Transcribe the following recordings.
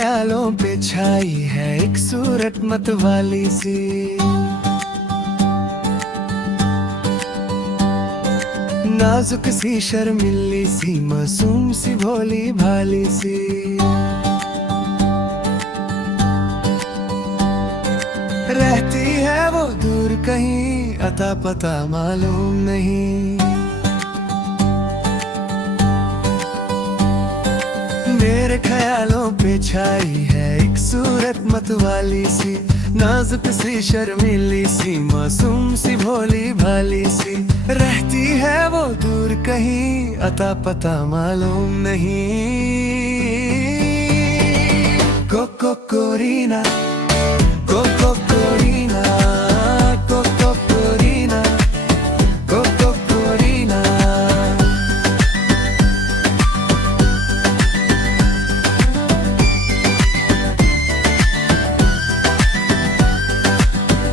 ख्यालों पे छाई है एक सूरत मतवाली सी। नाजुक सी शर्मिली सी मासूम सी भोली भाली सी। रहती है वो दूर कहीं अता पता मालूम नहीं। मेरे ख्यालों पे छाई है एक सूरत मतवाली सी। नाजुक सी शर्मीली सी मासूम सी भोली भाली सी। रहती है वो दूर कहीं अता पता मालूम नहीं। कोको कोरीना, कोको कोरीना, कोको कोरीना, कोको कोरीना।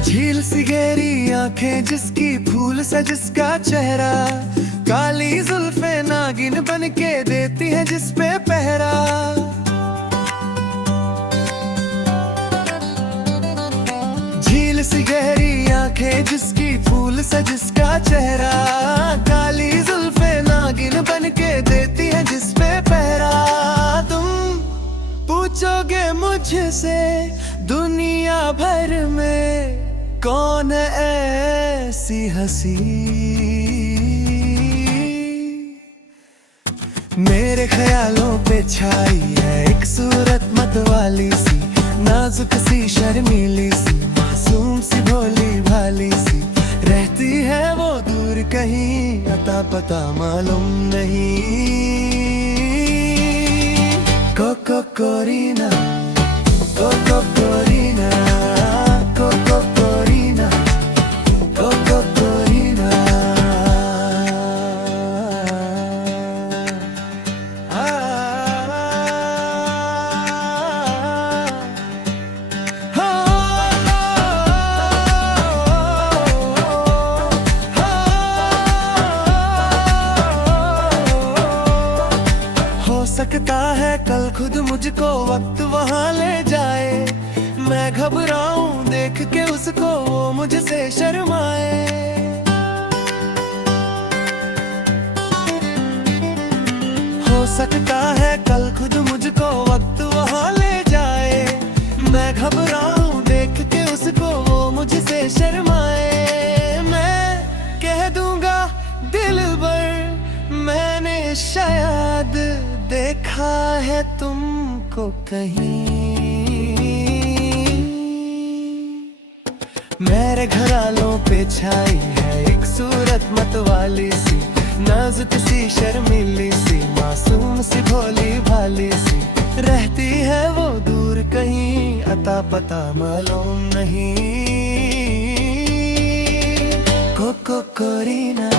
झील सी गहरी आंखें जिसकी फूल सा जिसका चेहरा। काली जुल्फे नागिन बन के देती है जिस पे पहरा। झील सी गहरी आंखें जिसकी फूल सा जिसका चेहरा। काली जुल्फे नागिन बन के देती है जिस पे पहरा। तुम पूछोगे मुझसे दुनिया भर में कौन ऐसी हंसी। मेरे ख्यालों पे छाई है एक सूरत मतवाली सी। नाजुक सी शर्मीली सी मासूम सी भोली भाली सी। रहती है वो दूर कहीं अता पता मालूम नहीं। कोको कोरीना, कोको कोरीना, कोको कोरीना, कोको कोरीना। हो सकता है कल खुद मुझको वक्त वहां ले जाए। मैं घबराऊं देख के उसको वो मुझसे शर्माए। हो सकता है कल खुद मुझको वक्त वहां ले जाए। मैं घबराऊं देख के उसको वो मुझसे शर्माए। मैं कह दूंगा दिलबर मैंने शायद देखा है तुमको कहीं। मेरे घरालों पे छाई है एक सूरत मतवाली सी। नाजुक सी शर्मीली सी मासूम सी भोली भाली सी। रहती है वो दूर कहीं अता पता मालूम नहीं। कोको कोरीना।